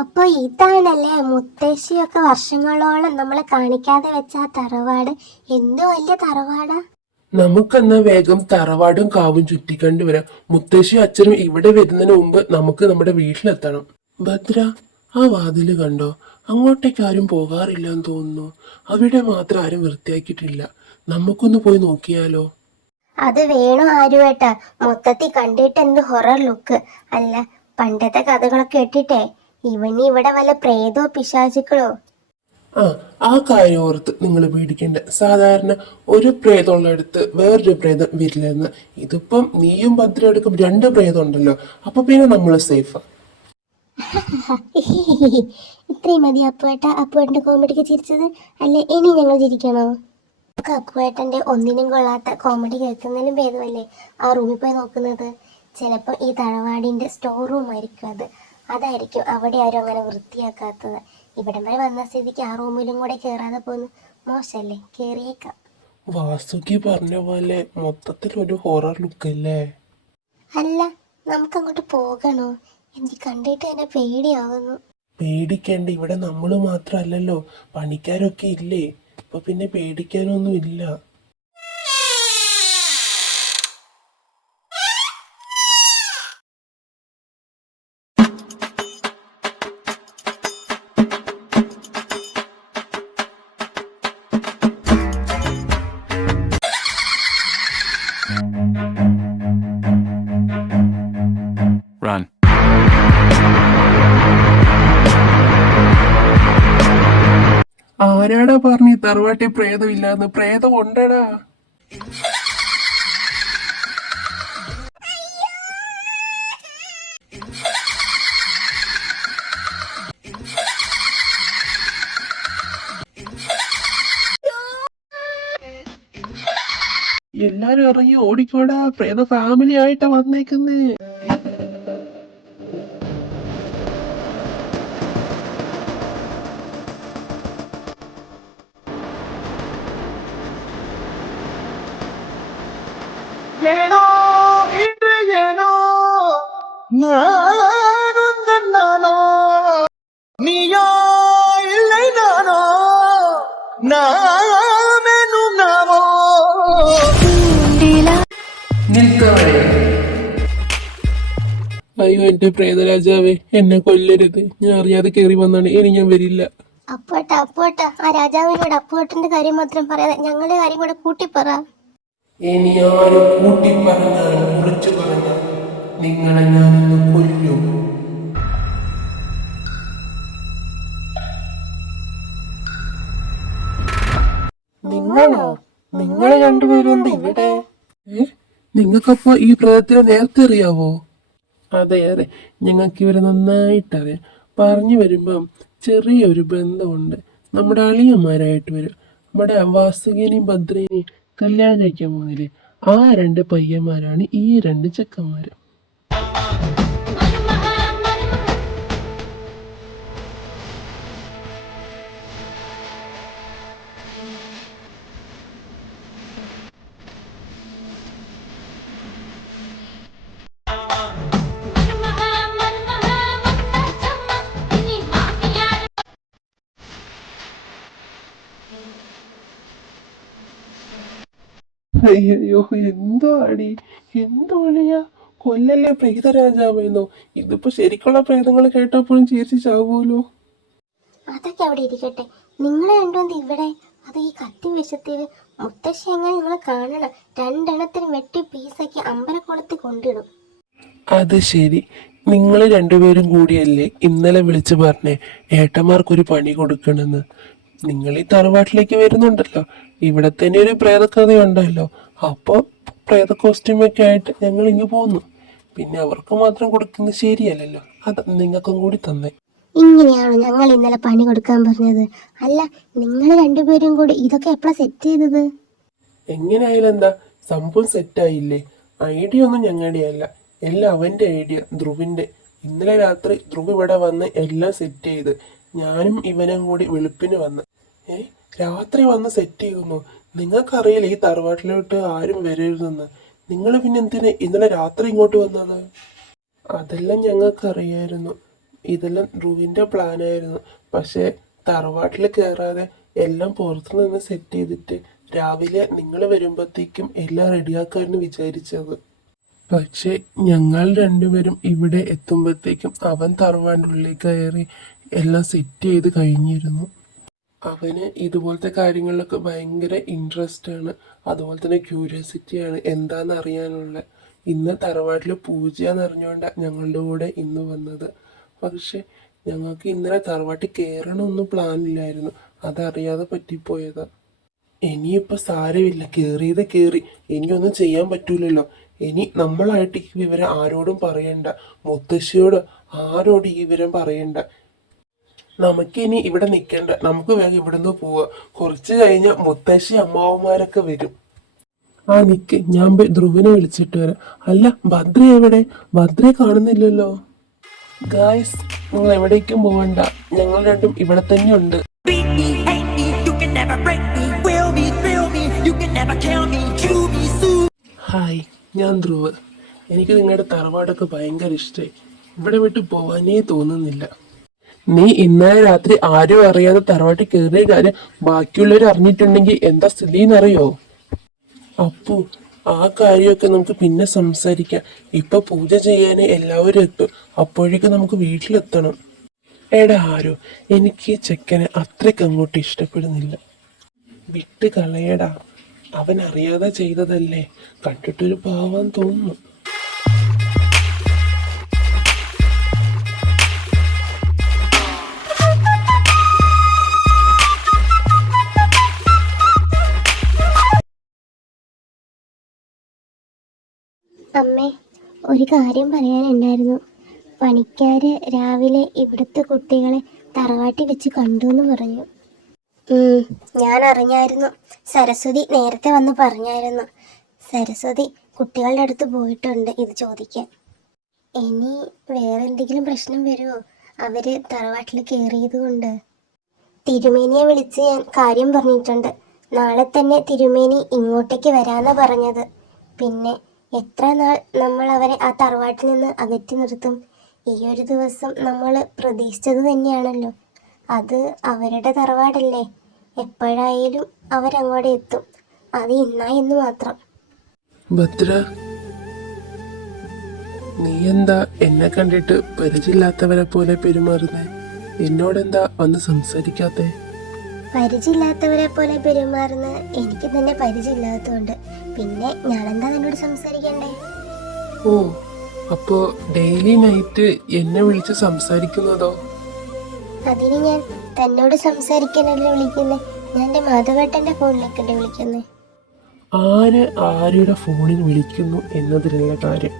അപ്പൊ ഇതാണല്ലേ മുത്തശ്ശിയൊക്കെ വർഷങ്ങളോളം നമ്മളെ കാണിക്കാതെ വെച്ച ആ തറവാട്. എന്തോ വലിയ തറവാടാ. നമുക്കെന്നാ വേഗം തറവാടും കാവും ചുറ്റിക്കണ്ടു വരാം. മുത്തശ്ശി അച്ഛനും ഇവിടെ വരുന്നതിന് മുമ്പ് നമുക്ക് നമ്മുടെ വീട്ടിലെത്തണം. ഭദ്ര, ആ വാതില് കണ്ടോ? അങ്ങോട്ടേക്ക് ആരും പോകാറില്ലെന്ന് തോന്നുന്നു. അവിടെ മാത്രം ആരും വൃത്തിയാക്കിയിട്ടില്ല. നമുക്കൊന്ന് പോയി നോക്കിയാലോ? അത് വേണോ ആരുവേട്ടാ? മൊത്തത്തിൽ കണ്ടിട്ട് എന്ത് ഹൊറർ ലുക്ക്. അല്ല, പണ്ടത്തെ കഥകളൊക്കെ കേട്ടിട്ടേ ഇവനി ഇവിടെ വല്ല പ്രേതോ പിശാചുക്കളോ? ആ ആ കാര്യം ഓർത്ത് നിങ്ങൾ പേടിക്കണ്ട. സാധാരണ ഒരു പ്രേതമുള്ളടുത്ത് വേറൊരു പ്രേതം വരില്ലെന്ന്. ഇതിപ്പം നീയും ഭദ്ര എടുക്കും രണ്ട് പ്രേതം ഉണ്ടല്ലോ, അപ്പൊ പിന്നെ നമ്മൾ സേഫാ. ഇത്രയും മതി അപ്പുവേട്ടാ. അപ്പുവേട്ടന്റെ കോമഡിക്ക് ചിരിച്ചത് അല്ലേ? ഇനി ഞങ്ങൾ ചിരിക്കണോ? നമുക്ക് അപ്പുവേട്ടന്റെ ഒന്നിനും കൊള്ളാത്ത കോമഡി കേൾക്കുന്നതിലും ഭേദമല്ലേ ആ റൂമിൽ പോയി നോക്കുന്നത്. ചിലപ്പോൾ ഈ തറവാടിന്റെ സ്റ്റോർ റൂം ആയിരിക്കും അത്. അതായിരിക്കും അവിടെ ആരും അങ്ങനെ വൃത്തിയാക്കാത്തത്. ഇവിടം വരെ വന്ന സ്ഥിതിക്ക് ആ റൂമിലും കൂടെ കയറാതെ പോകുന്നു. മോശല്ലേ? കയറിയേക്കാം. വാസുകി പറഞ്ഞ പോലെ മൊത്തത്തിൽ ഒരു ഹൊറർ ലുക്ക് അല്ലേ? അല്ല, നമുക്കങ്ങോട്ട് പോകണോ? എനിക്ക് കണ്ടിട്ട് തന്നെ പേടിയാവുന്നു. പേടിക്കേണ്ട, ഇവിടെ നമ്മൾ മാത്രമല്ലല്ലോ, പണിക്കാരൊക്കെ ഇല്ലേ. അപ്പൊ പിന്നെ പേടിക്കാനൊന്നും ഇല്ല. Run. ആരാടാ പറഞ്ഞ തറവാട്ടി പ്രേതമില്ലാന്ന്? പ്രേതം ഉണ്ടടാ. എല്ലാരും ഇറങ്ങി ഓടിക്കോടാ, പ്രേത ഫാമിലി ആയിട്ടാ വന്നേക്കുന്നേ. ಏನೋ ಇದು ಏನೋ ನಾನೊಂದು ನಾನೋ ನೀಯೋ இல்லை நானோ നാമേനു നാമോ നിൽക്കവേ. അയ്യോ എന്റെ പ്രേതരാജാവേ, എന്നെ കൊല്ലരുത്. ഞാൻ അറിയാതെ കയറി വന്നാണ്. ഇനി ഞാൻ വരില്ല. അപ്പുവേട്ടാ, ആ രാജാവിനോട് അപ്പുവേട്ടന്റെ കാര്യം മാത്രം പറയാതെ ഞങ്ങളുടെ കാര്യം കൂടെ കൂട്ടിപ്പറ. ഇനി ആരും കൂട്ടി പറഞ്ഞാൽ കുറിച്ചു പറഞ്ഞാൽ നിങ്ങളെ ഞാനിന്ന് കൊല്ലും. നിങ്ങളോ? നിങ്ങളെ രണ്ടുപേരും എന്താ ഇവിടെ? നിങ്ങൾക്കപ്പോ ഈ പ്രേതത്തിനെ നേരത്തെ അറിയാവോ? അതെ അതെ, ഞങ്ങൾക്ക് ഇവരെ നന്നായിട്ടറിയാം. പറഞ്ഞു വരുമ്പം ചെറിയൊരു ബന്ധമുണ്ട്. നമ്മുടെ അളിയന്മാരായിട്ട് വരും. നമ്മുടെ വാസുകിനെയും ഭദ്രനെയും കല്യാണം കഴിക്കാൻ പോകുന്നില്ലേ, ആ രണ്ട് പയ്യന്മാരാണ് ഈ രണ്ട് ചെക്കന്മാര്. അയ്യോ, എന്തോ അടി, എന്തോ അളിയാ, കൊല്ലല്ലേ പ്രേതരാജാവെന്നോ? ഇതിപ്പോ ശരിക്കുള്ള പ്രേതങ്ങൾ കേട്ടപ്പോഴും ചിരിച്ചു ചാവൂലോ. അതൊക്കെ അവിടെ ഇരിക്കട്ടെ. നിങ്ങൾ രണ്ടും ഇവിടെ, അത് ഈ കത്തി വിഷത്തിൽ മുത്തശ്ശി എങ്ങനെ നിങ്ങൾ കാണണം. രണ്ടെണ്ണത്തിന് വെട്ടി പീസാക്കി അമ്പലക്കുളത്തിൽ കൊണ്ടിടും. അത് ശരി, നിങ്ങൾ രണ്ടുപേരും കൂടിയല്ലേ ഇന്നലെ വിളിച്ചു പറഞ്ഞേ ഏട്ടന്മാർക്കൊരു പണി കൊടുക്കണമെന്ന്. നിങ്ങൾ ഈ തറവാട്ടിലേക്ക് വരുന്നുണ്ടല്ലോ, ഇവിടെ തന്നെ ഒരു പ്രേതക്കഥയുണ്ടല്ലോ. അപ്പൊ പ്രേത കോസ്റ്റ്യൂമൊക്കെ ആയിട്ട് ഞങ്ങൾ ഇങ്ങ് പോന്നു. പിന്നെ അവർക്ക് മാത്രം കൊടുക്കുന്നത് ശരിയല്ലല്ലോ, അത് നിങ്ങൾക്കും കൂടി തന്നെ. ഇങ്ങനെയാണോ ഞങ്ങൾ ഇന്നലെ പണി കൊടുക്കാൻ പറഞ്ഞത്? അല്ല, നിങ്ങൾ രണ്ടുപേരും കൂടി ഇതൊക്കെ എപ്പോഴാ സെറ്റ് ചെയ്തത്? എങ്ങനെയായാലും എന്താ, സംഭവം സെറ്റായില്ലേ? ഐഡിയ ഒന്നും ഞങ്ങളുടെ അല്ല, എല്ലാം അവന്റെ ഐഡിയ, ധ്രുവിന്റെ. ഇന്നലെ രാത്രി ധ്രുവ് ഇവിടെ വന്ന് എല്ലാം സെറ്റ് ചെയ്ത് ഞാനും ഇവനും കൂടി വെളുപ്പിന് വന്ന് രാത്രി വന്ന് സെറ്റ് ചെയ്യുന്നു. നിങ്ങൾക്കറിയില്ല ഈ തറവാട്ടിലോട്ട് ആരും വരരുതെന്ന്. നിങ്ങൾ പിന്നെ എന്തിനാ ഇന്നലെ രാത്രി ഇങ്ങോട്ട് വന്നത്? അതെല്ലാം ഞങ്ങൾക്കറിയായിരുന്നു. ഇതെല്ലാം ധ്രുവിൻ്റെ പ്ലാനായിരുന്നു. പക്ഷേ തറവാട്ടിൽ കയറാതെ എല്ലാം പുറത്തു നിന്ന് സെറ്റ് ചെയ്തിട്ട് രാവിലെ നിങ്ങൾ വരുമ്പോഴത്തേക്കും എല്ലാം റെഡിയാക്കാമെന്ന് വിചാരിച്ചത്. പക്ഷെ ഞങ്ങൾ രണ്ടുപേരും ഇവിടെ എത്തുമ്പോഴത്തേക്കും അവൻ തറവാടിൻ്റെ ഉള്ളിൽ കയറി എല്ലാം സെറ്റ് ചെയ്ത് കഴിഞ്ഞിരുന്നു. അവന് ഇതുപോലത്തെ കാര്യങ്ങളിലൊക്കെ ഭയങ്കര ഇൻട്രസ്റ്റ് ആണ്, അതുപോലെ തന്നെ ക്യൂരിയോസിറ്റിയാണ് എന്താണെന്ന് അറിയാനുള്ള. ഇന്ന് തറവാട്ടിൽ പൂജയെന്ന് അറിഞ്ഞുകൊണ്ടാണ് ഞങ്ങളുടെ കൂടെ ഇന്ന് വന്നത്. പക്ഷെ ഞങ്ങൾക്ക് ഇന്നലെ തറവാട്ടിൽ കയറണമെന്നും പ്ലാനില്ലായിരുന്നു, അതറിയാതെ പറ്റിപ്പോയതാ. ഇനിയിപ്പോൾ സാരമില്ല, കയറിയത് കയറി, ഇനിയൊന്നും ചെയ്യാൻ പറ്റൂലല്ലോ. ഇനി നമ്മളായിട്ട് ഈ വിവരം ആരോടും പറയണ്ട, മുത്തശ്ശിയോട് ആരോടും ഈ വിവരം പറയണ്ട. നമുക്കിനി ഇവിടെ നിൽക്കണ്ട, നമുക്ക് വേഗം ഇവിടുന്ന് പോവാ. കുറച്ച് കഴിഞ്ഞ മുത്തശ്ശി അമ്മാവന്മാരൊക്കെ വരും. ആ നിക്ക്, ഞാൻ പോയി ധ്രുവിനെ വിളിച്ചിട്ട് വരാം. അല്ല, ഭദ്ര എവിടെ? ഭദ്രയെ കാണുന്നില്ലല്ലോ. ഗായ്സ്, നിങ്ങൾ എവിടേക്കും പോകണ്ട, ഞങ്ങൾ രണ്ടും ഇവിടെ തന്നെ ഉണ്ട്. Beat me, hate me, you can never break me. Will me, thrill me, you can never kill me. Chew me, soothe. Hi, ഞാൻ ധ്രുവ്. എനിക്ക് നിങ്ങളുടെ തറവാടൊക്കെ ഭയങ്കര ഇഷ്ടമായി. ഇവിടെ വിട്ട് പോവാനേ തോന്നുന്നില്ല. നീ ഇന്നലെ രാത്രി ആരും അറിയാതെ തറവാട്ടിൽ കയറിയ കാര്യം ബാക്കിയുള്ളവർ അറിഞ്ഞിട്ടുണ്ടെങ്കിൽ എന്താ സ്ഥിതി എന്നറിയോ? അപ്പു, ആ കാര്യമൊക്കെ നമുക്ക് പിന്നെ സംസാരിക്കാം. ഇപ്പൊ പൂജ ചെയ്യാൻ എല്ലാവരും എത്തും, അപ്പോഴേക്കും നമുക്ക് വീട്ടിലെത്തണം. എടാ ആരോ, എനിക്ക് ചെക്കനെ അത്രയ്ക്ക് അങ്ങോട്ട് ഇഷ്ടപ്പെടുന്നില്ല. വിട്ട് കളയടാ, അവൻ അറിയാതെ ചെയ്തതല്ലേ, കണ്ടിട്ടൊരു പാവം തോന്നുന്നു. അമ്മേ, ഒരു കാര്യം പറയാനുണ്ടായിരുന്നു. പണിക്കാര് രാവിലെ ഇവിടുത്തെ കുട്ടികളെ തറവാട്ടി വെച്ച് കണ്ടു എന്ന് പറഞ്ഞു. ഞാൻ അറിഞ്ഞായിരുന്നു. സരസ്വതി നേരത്തെ വന്ന് പറഞ്ഞായിരുന്നു. സരസ്വതി കുട്ടികളുടെ അടുത്ത് പോയിട്ടുണ്ട് ഇത് ചോദിക്കാൻ. ഇനി വേറെ എന്തെങ്കിലും പ്രശ്നം വരുമോ അവര് തറവാട്ടിൽ കയറിയത് കൊണ്ട്? തിരുമേനിയെ വിളിച്ച് ഞാൻ കാര്യം പറഞ്ഞിട്ടുണ്ട്. നാളെ തന്നെ തിരുമേനി ഇങ്ങോട്ടേക്ക് വരാനാ പറഞ്ഞത്. പിന്നെ എത്ര നാൾ നമ്മൾ അവരെ ആ തറവാട്ടിൽ നിന്ന് അകറ്റി നിർത്തും? ഈ ഒരു ദിവസം നമ്മൾ പ്രതീക്ഷിച്ചത് തന്നെയാണല്ലോ. അത് അവരുടെ തറവാടല്ലേ, എപ്പോഴായാലും അവരങ്ങോട്ട് എത്തും. അത് ഇന്നായെന്ന് മാത്രം. ഭദ്ര, നീ എന്താ എന്നെ കണ്ടിട്ട് പരിചയമില്ലാത്തവരെ പോലെ പെരുമാറുന്നേ? എന്നോടെന്താ വന്ന് സംസാരിക്കാത്തെ? പരിചയമില്ലാത്തവരെ പോലെ പെരുമാറുന്ന എനിക്ക് തന്നെ പരിചയമില്ലാത്തതുകൊണ്ട് പിന്നെ ഞാനെന്താ നിന്നോട് സംസാരിക്കണ്ടേ? ഓ, അപ്പോ ഡെയിലി നൈറ്റ് എന്നെ വിളിച്ച് സംസാരിക്കുന്നതോ? അതിന് ഞാൻ തന്നോട് സംസാരിക്കാനല്ലേ വിളിക്കുന്നേ. ഞാൻ എൻ്റെ മാധവേട്ടൻ്റെ ഫോണിലേക്കല്ലേ വിളിക്കുന്നേ. ആര് ആരുടെ ഫോണിൽ വിളിക്കുന്നു എന്നതിലല്ല കാര്യം,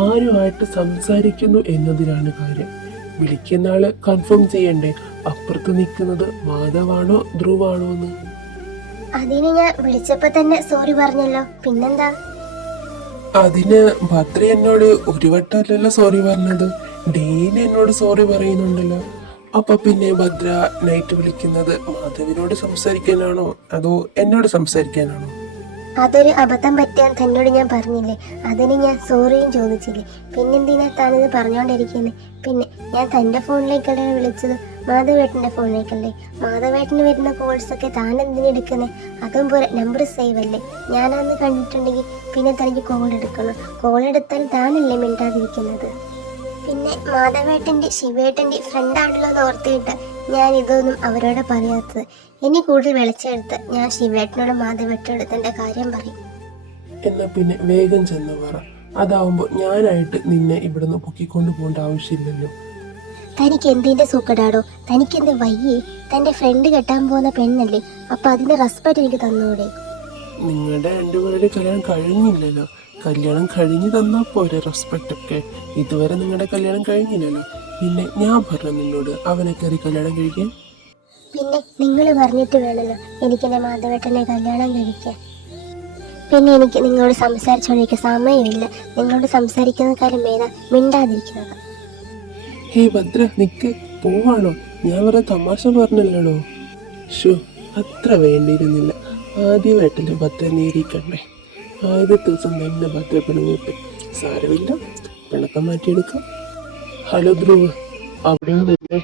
ആരുമായിട്ട് സംസാരിക്കുന്നു എന്നതിലാണ് കാര്യം. വിളിക്കുന്ന ആള് കൺഫേം ചെയ്യണ്ടേ അപ്പുറത്ത് നിൽക്കുന്നത് മാധവാണോ ധ്രുവാണോ എന്ന്? അതിന് ഞാൻ വിളിച്ചപ്പോ തന്നെ സോറി പറഞ്ഞല്ലോ, പിന്നെന്താ? അതിന് ഭദ്ര എന്നോട് ഒരു വട്ടമല്ലല്ലോ സോറി പറഞ്ഞത്, ഡെയിലി എന്നോട് സോറി പറയുന്നുണ്ടല്ലോ. അപ്പൊ പിന്നെ ഭദ്ര നൈറ്റ് വിളിക്കുന്നത് മാധവിനോട് സംസാരിക്കാനാണോ അതോ എന്നോട് സംസാരിക്കാനാണോ? അതൊരു അബദ്ധം പറ്റാൻ തന്നോട് ഞാൻ പറഞ്ഞില്ലേ, അതിന് ഞാൻ സോറിയും ചോദിച്ചില്ലേ, പിന്നെന്തിനാ താനിത് പറഞ്ഞോണ്ടിരിക്കുന്നത്? പിന്നെ ഞാൻ തൻ്റെ ഫോണിലേക്കല്ലേ വിളിച്ചത്, മാധവേട്ടൻ്റെ ഫോണിലേക്കല്ലേ. മാധവേട്ടന് വരുന്ന കോൾസൊക്കെ താൻ എന്തിനെടുക്കുന്നത്? അതും പോലെ നമ്പർ സേവ് അല്ലേ. ഞാനന്ന് കണ്ടിട്ടുണ്ടെങ്കിൽ പിന്നെ തനിക്ക് കോൾ എടുക്കണം. കോൾ എടുത്താൽ താനല്ലേ മിണ്ടാതിരിക്കുന്നത്. പിന്നെ മാധവേട്ടൻ്റെ ശിവേട്ടൻ്റെ ഫ്രണ്ടാണല്ലോ എന്ന് ഓർത്തിട്ട് ഞാൻ ഇതൊന്നും അവരോട് പറയാത്തത്. ഇനി കൂടുതൽ വെളിച്ചെടുത്ത് ഞാൻ ശിവേട്ടനോട് മാധവേട്ടനോട് എൻ്റെ കാര്യം പറയും. എന്നാ പിന്നെ വേഗം ചെന്ന് പറ, അതാവുമ്പോ ഞാനായിട്ട് നിന്നെ ഇവിടുന്ന് പൊക്കിക്കൊണ്ട് പോകേണ്ട ആവശ്യമില്ലല്ലോ. തനിക്ക് എന്തിൻ്റെ സൂക്കടാടോ? തനിക്കെന്ത് വയ്യേ? തൻ്റെ ഫ്രണ്ട് കെട്ടാൻ പോകുന്ന പെണ്ണല്ലേ, അപ്പൊ അതിന് റെസ്പെക്റ്റ് എനിക്ക് തന്നൂടെ? നിങ്ങളുടെ രണ്ടുപേരുടെ കല്യാണം കഴിഞ്ഞില്ലല്ലോ, കല്യാണം കഴിഞ്ഞ് തന്നാ പോരെ റെസ്പെക്റ്റ് ഒക്കെ. ഇതുവരെ നിങ്ങളുടെ കല്യാണം കഴിഞ്ഞില്ലല്ലോ, പിന്നെ ഞാൻ പറഞ്ഞു നിന്നോട് അവനെ കയറി കല്യാണം കഴിക്കാൻ? പിന്നെ നിങ്ങൾ പറഞ്ഞിട്ട് വേണമല്ലോ എനിക്കെൻ്റെ മാധവേട്ടനെ കല്യാണം കഴിക്കാൻ. പിന്നെ എനിക്ക് നിങ്ങളോട് സംസാരിച്ചുകൊണ്ടിരിക്കാൻ സമയമില്ല. നിങ്ങളോട് സംസാരിക്കുന്ന കാര്യം വേദ മിണ്ടാതിരിക്കുന്നത്. ഹേ ഭദ്ര, നിക്ക്, പോവാണോ? ഞാൻ വേറെ തമാശ പറഞ്ഞല്ലോ. ഷോ, അത്ര വേണ്ടിയിരുന്നില്ല. ആദ്യമായിട്ടല്ലേ ഭദ്ര നേരിക്കണ്ടേ, ആദ്യത്തെ ദിവസം തന്നെ ഭദ്ര പിണങ്ങിയിട്ട്. സാരമില്ല, പിണക്കം മാറ്റിയെടുക്കാം. ഹലോ ധ്രുവ്, അവിടെയാണ് നിന്നെ